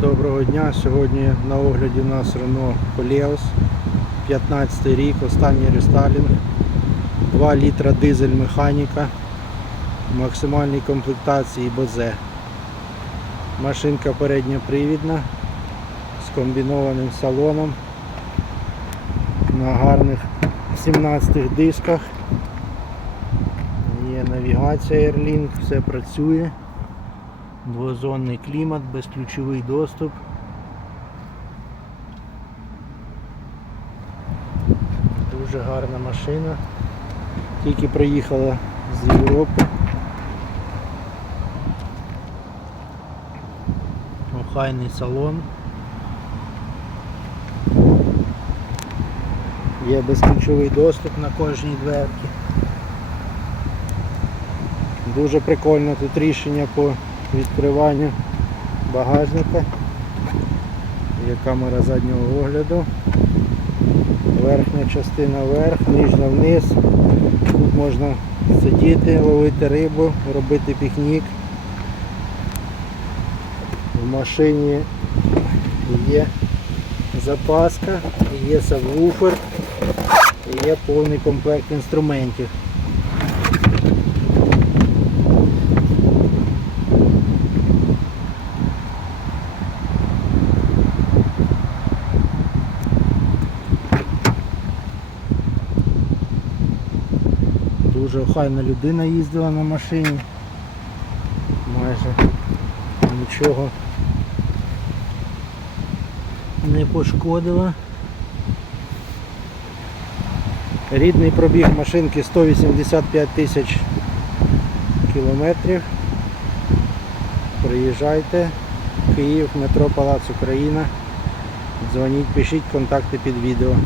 Доброго дня. Сьогодні на огляді у нас Renault Koleos 15 рік, останній рестайлінг, 2 літра дизель механіка, в максимальній комплектації Бозе. Машинка передньопривідна з комбінованим салоном на гарних 17 дисках. Є навігація Airlink, все працює. Двозонний клімат, безключовий доступ. Дуже гарна машина. Тільки приїхала з Європи. Охайний салон. Є безключовий доступ на кожній дверці. Дуже прикольно тут рішення по відкриванню багажника. Є камера заднього огляду. Верхня частина вверх, нижня вниз. Тут можна сидіти, ловити рибу, робити пікнік. В машині є запаска, є сабвуфер, є повний комплект інструментів. Дуже охайна людина їздила на машині. Майже нічого не пошкодила. Рідний пробіг машинки 185 тисяч кілометрів. Приїжджайте, Київ, метро Палац Україна. Дзвоніть, пишіть контакти під відео.